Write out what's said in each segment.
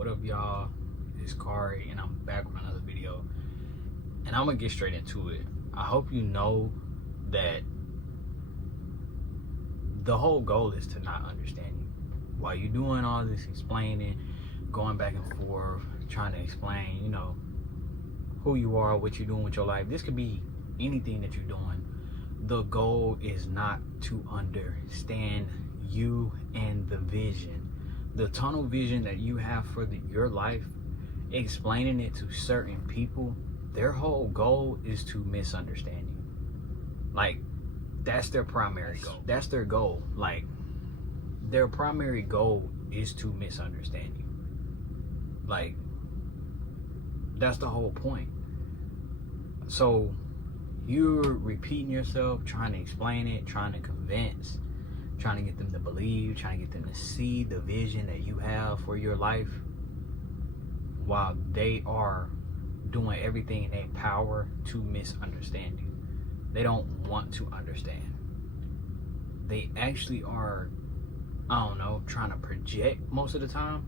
What up, y'all? It's Kari, and I'm back with another video. And I'm gonna get straight into it. I hope you know that the whole goal is to not understand you. While you're doing all this explaining, going back and forth, trying to explain, who you are, what you're doing with your life. This could be anything that you're doing. The goal is not to understand you and the vision. The tunnel vision that you have for your life, explaining it to certain people, their whole goal is to misunderstand you. Like, that's their primary goal. That's their goal. Like, their primary goal is to misunderstand you. Like, that's the whole point. So you're repeating yourself, trying to explain it, trying to convince, trying to get them to believe, trying to get them to see the vision that you have for your life, while they are doing everything in their power to misunderstand you. They don't want to understand. They actually are, trying to project most of the time.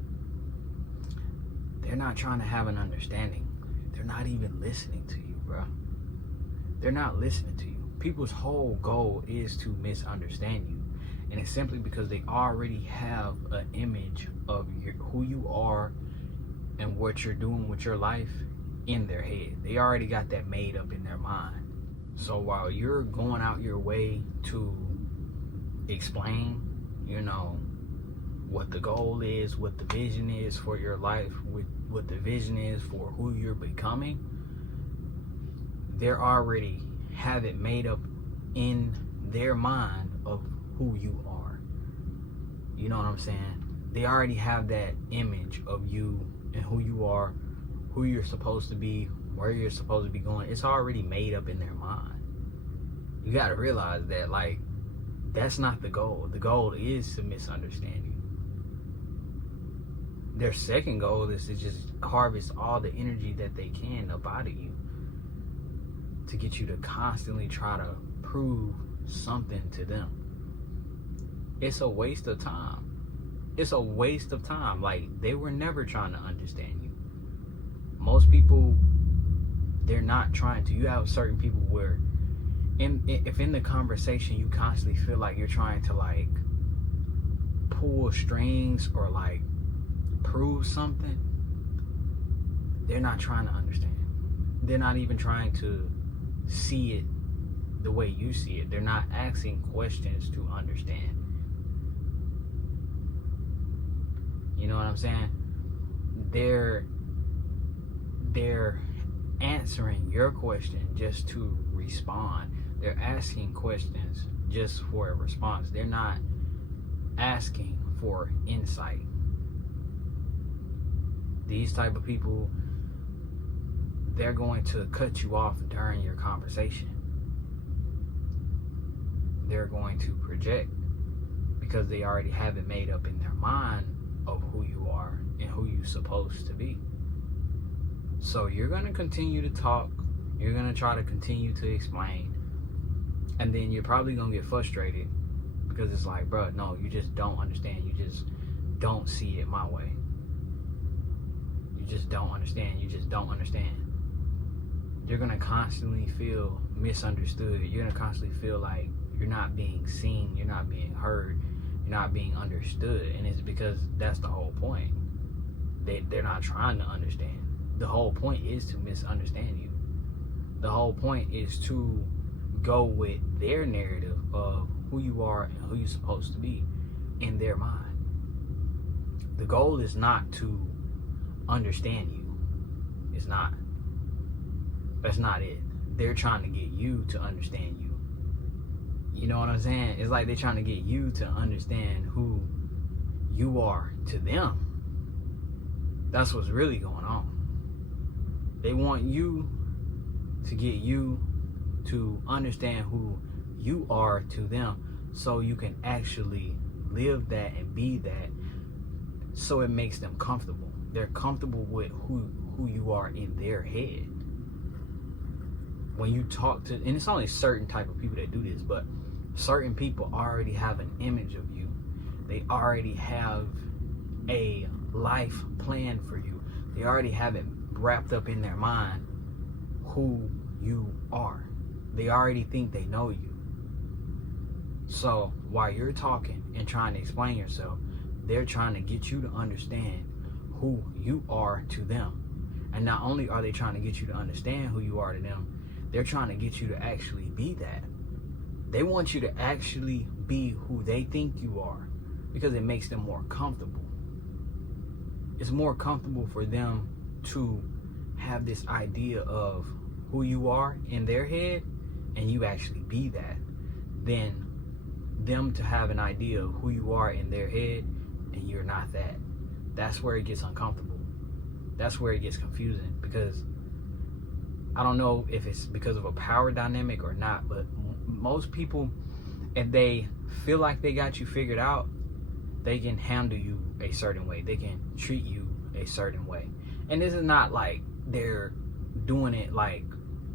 They're not trying to have an understanding. They're not even listening to you, bro. They're not listening to you. People's whole goal is to misunderstand you. And it's simply because they already have an image of who you are and what you're doing with your life in their head. They already got that made up in their mind. So while you're going out your way to explain, what the goal is, what the vision is for your life, what the vision is for who you're becoming, they already have it made up in their mind of who you are. You know what I'm saying? They already have that image of you and who you are, who you're supposed to be, where you're supposed to be going. It's already made up in their mind. You got to realize that, like, that's not the goal. The goal is to misunderstand you. Their second goal is to just harvest all the energy that they can up out of you, to get you to constantly try to prove something to them. It's a waste of time. It's a waste of time. Like, they were never trying to understand you. Most people, they're not trying to. You have certain people where if in the conversation you constantly feel like you're trying to, like, pull strings or, like, prove something, they're not trying to understand. They're not even trying to see it the way you see it. They're not asking questions to understand. You know what I'm saying? They're answering your question just to respond. They're asking questions just for a response. They're not asking for insight. These type of people, they're going to cut you off during your conversation. They're going to project because they already have it made up in their mind of who you are and who you're supposed to be. So you're going to continue to talk. You're going to try to continue to explain. And then you're probably going to get frustrated because it's like, bro, no, you just don't understand. You just don't see it my way. You just don't understand. You just don't understand. You're going to constantly feel misunderstood. You're going to constantly feel like you're not being seen. You're not being heard. You're not being understood. And it's because that's the whole point. They're not trying to understand. The whole point is to misunderstand you. The whole point is to go with their narrative of who you are and who you're supposed to be in their mind. The goal is not to understand you. It's not. That's not it. They're trying to get you to understand you. You know what I'm saying? It's like they're trying to get you to understand who you are to them. That's what's really going on. They want you to get you to understand who you are to them, so you can actually live that and be that, so it makes them comfortable. They're comfortable with who you are in their head. When you talk to, and it's only certain type of people that do this, but certain people already have an image of you. They already have a life planned for you. They already have it wrapped up in their mind who you are. They already think they know you. So while you're talking and trying to explain yourself, they're trying to get you to understand who you are to them. And not only are they trying to get you to understand who you are to them, they're trying to get you to actually be that. They want you to actually be who they think you are, because it makes them more comfortable. It's more comfortable for them to have this idea of who you are in their head and you actually be that, than them to have an idea of who you are in their head and you're not that. That's where it gets uncomfortable. That's where it gets confusing, because I don't know if it's because of a power dynamic or not, but most people, if they feel like they got you figured out, they can handle you a certain way. They can treat you a certain way. And this is not like they're doing it like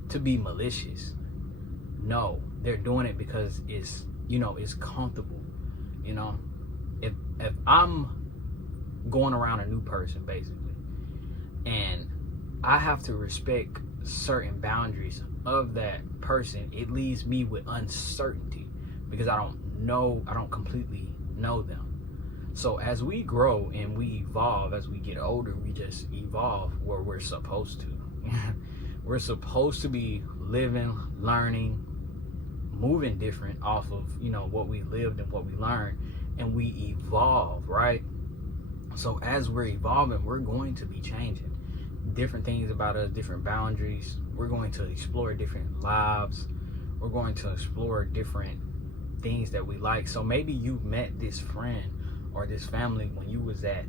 to be malicious. No, they're doing it because it's, it's comfortable. If I'm going around a new person, basically, and I have to respect certain boundaries of that person, it leaves me with uncertainty, because I don't completely know them. So as we grow and we evolve, as we get older, we just evolve where we're supposed to. We're supposed to be living, learning, moving different off of, what we lived and what we learned, and we evolve, right? So as we're evolving, we're going to be changing different things about us, different boundaries. We're going to explore different lives. We're going to explore different things that we like. So maybe you met this friend or this family when you was at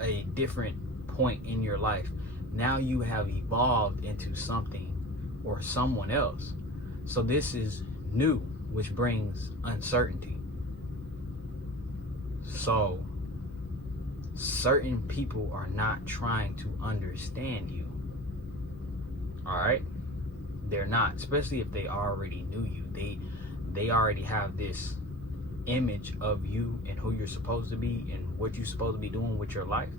a different point in your life. Now you have evolved into something or someone else. So this is new, which brings uncertainty. So certain people are not trying to understand you. All right? They're not, especially if they already knew you. They already have this image of you and who you're supposed to be and what you're supposed to be doing with your life.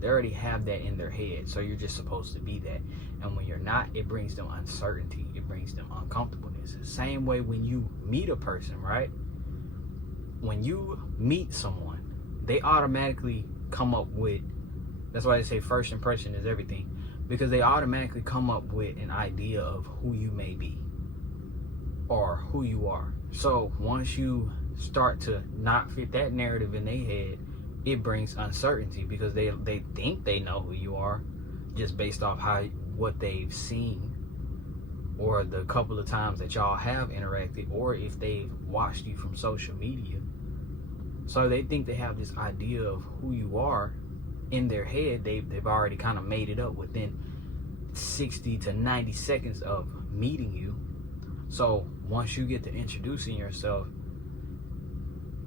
They already have that in their head. So you're just supposed to be that. And when you're not, it brings them uncertainty. It brings them uncomfortableness. The same way when you meet a person, right? When you meet someone, they automatically come up with, that's why they say first impression is everything, because they automatically come up with an idea of who you may be or who you are. So once you start to not fit that narrative in their head, it brings uncertainty, because they think they know who you are just based off what they've seen, or the couple of times that y'all have interacted, or if they've watched you from social media. So they think they have this idea of who you are in their head. They've already kind of made it up within 60 to 90 seconds of meeting you. So once you get to introducing yourself,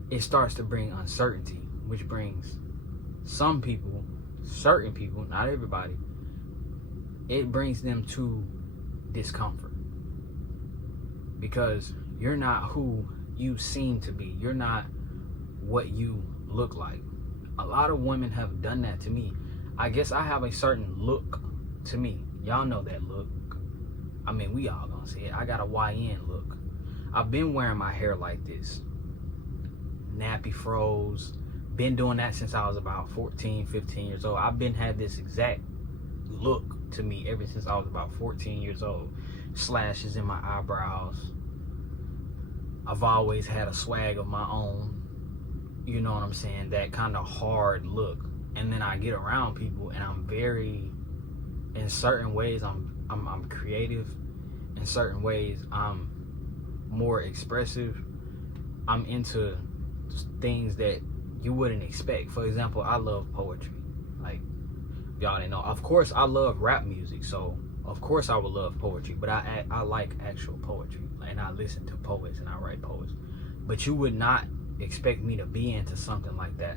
it starts to bring uncertainty, which brings some people, certain people, not everybody, it brings them to discomfort, because you're not who you seem to be. You're not what you look like. A lot of women have done that to me. I guess I have a certain look to me. Y'all know that look. I mean, we all gonna say it. I got a YN look. I've been wearing my hair like this, nappy froze. Been doing that since I was about 14, 15 years old. I've had this exact look to me ever since I was about 14 years old. Slashes in my eyebrows. I've always had a swag of my own. You know what I'm saying? That kind of hard look. And then I get around people and I'm very, in certain ways, I'm creative. In certain ways, I'm more expressive. I'm into things that you wouldn't expect. For example, I love poetry. Like, y'all didn't know. Of course, I love rap music, so of course I would love poetry. But I like actual poetry, and I listen to poets and I write poets. But you would not expect me to be into something like that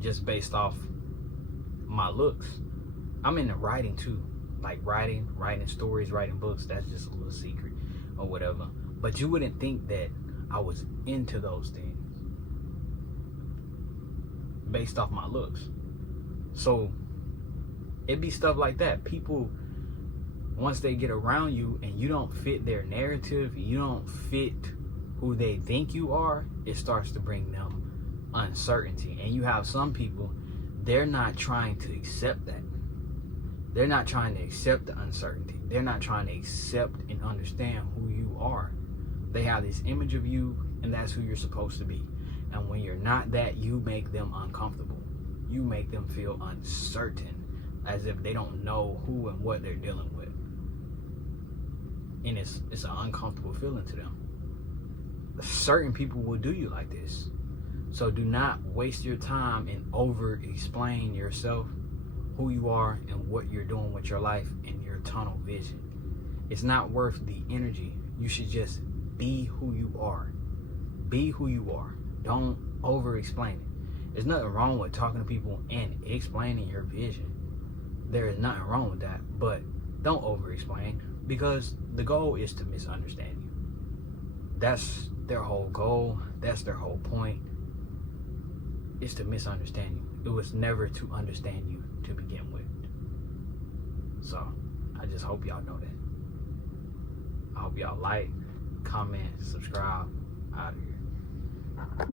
just based off my looks. I'm into writing too, like writing stories, writing books. That's just a little secret or whatever. But you wouldn't think that I was into those things based off my looks. So it be stuff like that. People, once they get around you and you don't fit their narrative, you don't fit who they think you are, it starts to bring them uncertainty. And you have some people, they're not trying to accept that. They're not trying to accept the uncertainty. They're not trying to accept and understand who you are. They have this image of you, and that's who you're supposed to be. And when you're not that, you make them uncomfortable. You make them feel uncertain, as if they don't know who and what they're dealing with. And it's an uncomfortable feeling to them. Certain people will do you like this. So do not waste your time and over explain yourself, who you are, and what you're doing with your life and your tunnel vision. It's not worth the energy. You should just be who you are. Be who you are. Don't over explain it. There's nothing wrong with talking to people and explaining your vision. There is nothing wrong with that, but don't over explain, because the goal is to misunderstand you. That's their whole goal. That's their whole point. It's to misunderstand you. It was never to understand you to begin with. So I just hope y'all know that. I hope y'all like, comment, subscribe. Out of here.